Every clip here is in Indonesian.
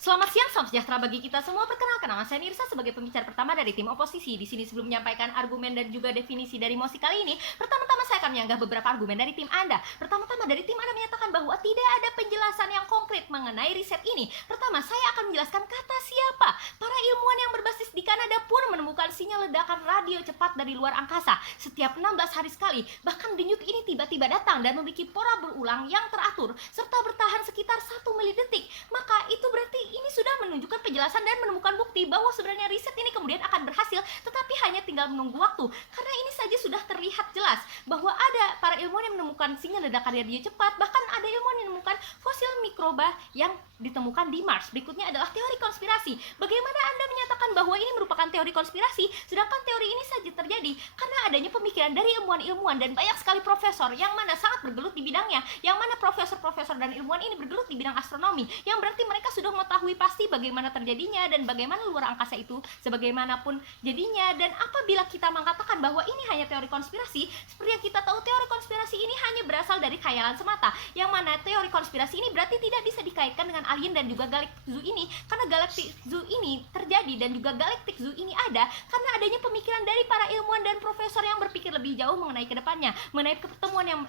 Selamat siang, salam sejahtera bagi kita semua. Perkenalkan, nama saya Nirsa sebagai pembicara pertama dari tim oposisi. Di sini sebelum menyampaikan argumen dan juga definisi dari mosi kali ini, pertama-tama saya akan menyanggah beberapa argumen dari tim Anda. Pertama-tama dari tim Anda menyatakan bahwa tidak ada penjelasan yang konkret mengenai riset ini. Pertama, saya akan menjelaskan kata siapa. Para ilmuwan yang berbasis di Kanada pun menemukan sinyal ledakan radio cepat dari luar angkasa setiap 16 hari sekali. Bahkan denyut ini tiba-tiba datang dan memiliki pora berulang yang teratur serta bertahan sekitar 1 milidetik. Maka itu berarti ini sudah menunjukkan penjelasan dan menemukan bukti bahwa sebenarnya riset ini kemudian akan berhasil, tetapi hanya tinggal menunggu waktu. Karena ini saja sudah terlihat jelas bahwa ada para ilmuwan yang menemukan sinyal ledakan radio cepat, bahkan ada ilmuwan yang menemukan fosil mikroba yang ditemukan di Mars. Berikutnya adalah teori konspirasi. Bagaimana Anda menyatakan bahwa ini merupakan teori konspirasi, sedangkan teori ini saja terjadi karena adanya pemikiran dari ilmuwan-ilmuwan dan banyak sekali profesor yang mana sangat bergelut di bidangnya, yang mana profesor-profesor dan ilmuwan ini bergelut di bidang astronomi, yang berarti mereka sudah mengetahui pasti bagaimana terjadinya dan bagaimana luar angkasa itu sebagaimanapun jadinya. Dan apabila kita mengatakan bahwa ini hanya teori konspirasi, seperti yang kita tahu teori konspirasi ini hanya berasal dari khayalan semata, yang mana teori konspirasi ini berarti tidak bisa dikaitkan dengan alien dan juga galactic zoo ini, karena galactic zoo ini terjadi dan juga galactic zoo ini ada karena adanya pemikiran dari para ilmuwan dan profesor yang berpikir lebih jauh mengenai kedepannya, mengenai pertemuan yang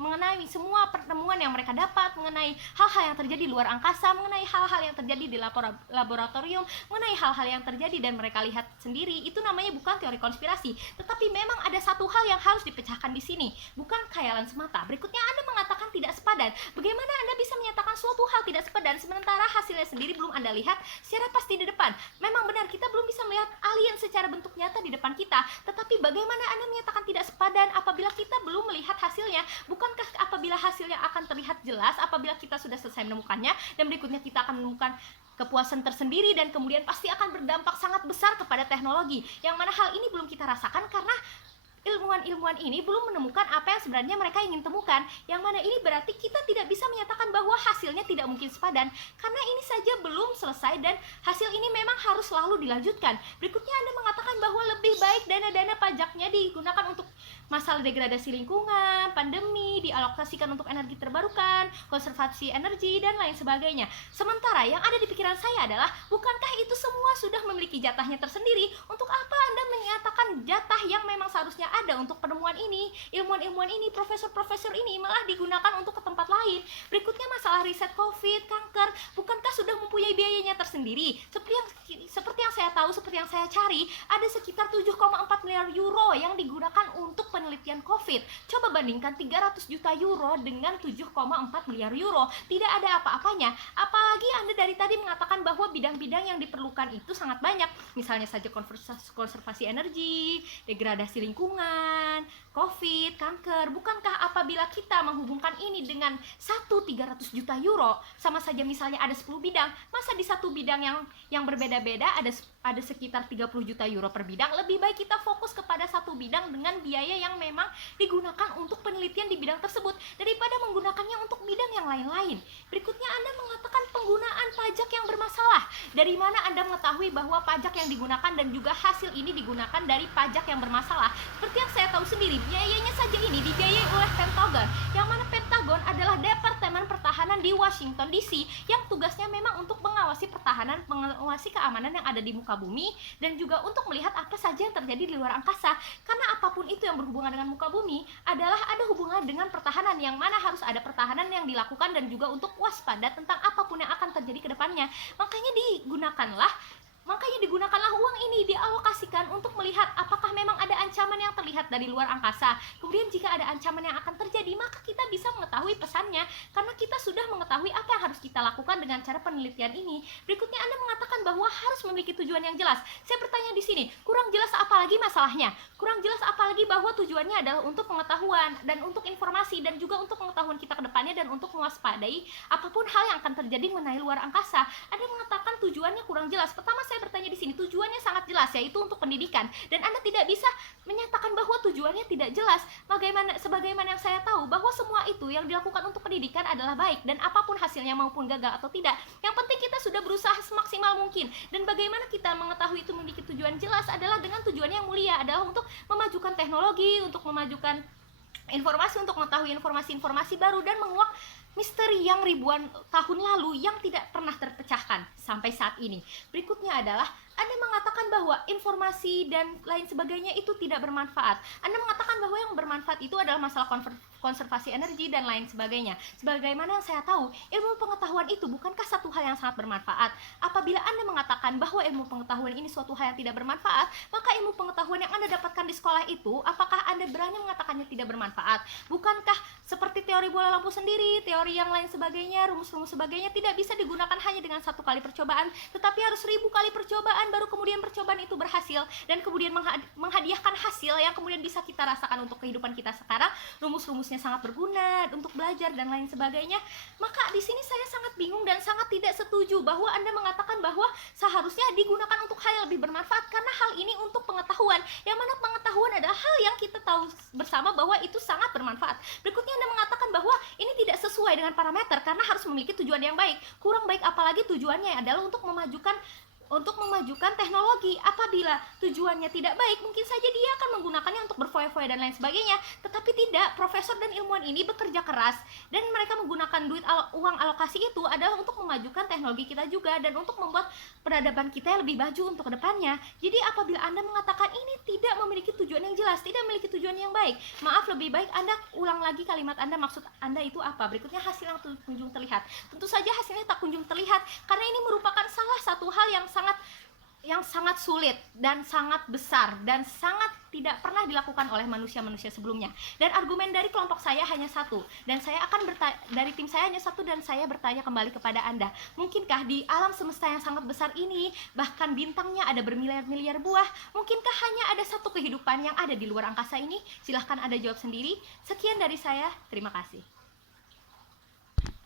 mengenai semua pertemuan yang mereka dapat, mengenai hal-hal yang terjadi di luar angkasa, mengenai hal-hal yang terjadi di laboratorium, mengenai hal-hal yang terjadi dan mereka lihat sendiri. Itu namanya bukan teori konspirasi, tetapi memang ada satu hal yang harus dipecahkan di sini, bukan khayalan semata. Berikutnya, Anda mengatakan tidak sepadan. Bagaimana Anda bisa menyatakan suatu hal tidak sepadan sementara hasilnya sendiri belum Anda lihat secara pasti di depan? Memang benar kita belum bisa melihat alien secara bentuk nyata di depan kita, tetapi bagaimana Anda menyatakan tidak sepadan apabila kita belum melihat hasilnya? Bukankah apabila hasilnya akan terlihat jelas apabila kita sudah selesai menemukannya, dan berikutnya kita akan menemukan kepuasan tersendiri dan kemudian pasti akan berdampak sangat besar kepada teknologi, yang mana hal ini belum kita rasakan karena ilmuwan-ilmuwan ini belum menemukan apa yang sebenarnya mereka ingin temukan, yang mana ini berarti kita tidak bisa menyatakan bahwa hasilnya tidak mungkin sepadan karena ini saja belum selesai dan hasil ini memang harus selalu dilanjutkan. Berikutnya, Anda mengatakan bahwa lebih baik dana-dana pajaknya digunakan untuk masalah degradasi lingkungan, pandemi, dialokasikan untuk energi terbarukan, konservasi energi, dan lain sebagainya. Sementara yang ada di pikiran saya adalah, bukankah itu semua sudah memiliki jatahnya tersendiri? Untuk apa Anda menyatakan jatah yang memang seharusnya ada untuk penemuan ini, ilmuwan-ilmuwan ini, profesor-profesor ini malah digunakan untuk ke tempat lain? Berikutnya, masalah riset COVID, kanker, bukankah sudah mempunyai biayanya tersendiri? Seperti yang saya tahu, seperti yang saya cari, ada sekitar 7,4 miliar euro yang digunakan untuk penelitian COVID. Coba bandingkan 300 juta euro dengan 7,4 miliar euro. Tidak ada apa-apanya. Apalagi Anda dari tadi mengatakan bahwa bidang-bidang yang diperlukan itu sangat banyak. Misalnya saja konservasi energi, degradasi lingkungan, COVID, kanker. Bukankah apabila kita menghubungkan ini dengan 300 juta euro, sama saja misalnya ada 10 bidang, masa di satu bidang yang berbeda-beda ada sekitar 30 juta euro per bidang? Lebih baik kita fokus kepada satu bidang dengan biaya yang memang digunakan untuk penelitian di bidang tersebut daripada menggunakannya untuk bidang yang lain-lain. Berikutnya, Anda mengatakan penggunaan pajak yang bermasalah. Dari mana Anda mengetahui bahwa pajak yang digunakan dan juga hasil ini digunakan dari pajak yang bermasalah? Seperti yang saya tahu sendiri, biayanya saja ini dibiayai oleh Pentagon, yang mana Pentagon adalah Departemen Pertahanan di Washington DC yang tugasnya memang untuk mengawasi pertahanan, mengawasi keamanan yang ada di muka bumi, dan juga untuk melihat apa saja yang terjadi di luar angkasa. Karena apapun itu yang berhubungan dengan muka bumi adalah ada hubungan dengan pertahanan, yang mana harus ada pertahanan yang dilakukan dan juga untuk waspada tentang apapun yang akan terjadi ke depannya. Makanya digunakanlah uang ini, dialokasikan untuk melihat apakah memang ada ancaman yang terlihat dari luar angkasa. Kemudian jika ada ancaman yang akan terjadi, maka kita bisa mengetahui pesannya karena kita sudah mengetahui apa yang harus kita lakukan dengan cara penelitian ini. Berikutnya, Anda mengatakan bahwa harus memiliki tujuan yang jelas. Saya bertanya di sini, kurang jelas apa lagi masalahnya? Kurang jelas apa lagi bahwa tujuannya adalah untuk pengetahuan dan untuk informasi dan juga untuk pengetahuan kita ke depannya dan untuk mewaspadai apapun hal yang akan terjadi mengenai luar angkasa. Anda mengatakan tujuannya kurang jelas. Pertama, saya bertanya di sini, tujuannya sangat jelas, yaitu untuk pendidikan, dan Anda tidak bisa menyatakan bahwa tujuannya tidak jelas. Sebagaimana yang saya tahu bahwa semua itu yang dilakukan untuk pendidikan adalah baik, dan apapun hasilnya maupun gagal atau tidak, yang penting kita sudah berusaha semaksimal mungkin. Dan bagaimana kita mengetahui itu memiliki tujuan jelas adalah dengan tujuan yang mulia, adalah untuk memajukan teknologi, untuk memajukan informasi, untuk mengetahui informasi-informasi baru dan menguak misteri yang ribuan tahun lalu yang tidak pernah terpecahkan. sampai saat ini. Berikutnya adalah Anda mengatakan bahwa informasi dan lain sebagainya itu tidak bermanfaat. Anda mengatakan bahwa yang bermanfaat itu adalah masalah konservasi energi dan lain sebagainya. Sebagaimana yang saya tahu, ilmu pengetahuan itu bukankah satu hal yang sangat bermanfaat? Apabila Anda mengatakan bahwa ilmu pengetahuan ini suatu hal yang tidak bermanfaat, maka ilmu pengetahuan yang Anda dapatkan di sekolah itu, apakah Anda berani mengatakannya tidak bermanfaat? Bukankah seperti teori bola lampu sendiri, teori yang lain sebagainya, rumus-rumus sebagainya tidak bisa digunakan hanya dengan 1 kali percobaan, tetapi harus 1000 kali percobaan baru kemudian percobaan itu berhasil dan kemudian menghadiahkan hasil yang kemudian bisa kita rasakan untuk kehidupan kita sekarang. Rumus-rumusnya sangat berguna untuk belajar dan lain sebagainya. Maka di sini saya sangat bingung dan sangat tidak setuju bahwa Anda mengatakan bahwa seharusnya digunakan untuk hal yang lebih bermanfaat, karena hal ini untuk pengetahuan, yang mana pengetahuan adalah hal yang kita tahu bersama bahwa itu sangat bermanfaat. Berikutnya Anda mengatakan bahwa ini tidak sesuai dengan parameter karena harus memiliki tujuan yang baik. Kurang baik apalagi tujuannya adalah untuk memajukan teknologi. Apabila tujuannya tidak baik, mungkin saja dia akan menggunakannya untuk berfoya-foya dan lain sebagainya. Tetapi tidak, profesor dan ilmuwan ini bekerja keras dan mereka menggunakan uang alokasi itu adalah untuk memajukan teknologi kita juga dan untuk membuat peradaban kita yang lebih maju untuk kedepannya. Jadi apabila Anda mengatakan ini tidak memiliki tujuan yang jelas, tidak memiliki tujuan yang baik, maaf, lebih baik Anda ulang lagi kalimat Anda, maksud Anda itu apa? Berikutnya, hasil yang kunjung terlihat. Tentu saja hasilnya tak kunjung terlihat karena ini merupakan salah satu hal yang sangat sulit dan sangat besar dan sangat tidak pernah dilakukan oleh manusia-manusia sebelumnya. Dan argumen dari kelompok saya hanya satu, dan saya akan dari tim saya hanya satu, dan saya bertanya kembali kepada Anda, mungkinkah di alam semesta yang sangat besar ini, bahkan bintangnya ada bermiliar-miliar buah, mungkinkah hanya ada satu kehidupan yang ada di luar angkasa ini? Silahkan Anda jawab sendiri. Sekian dari saya, terima kasih.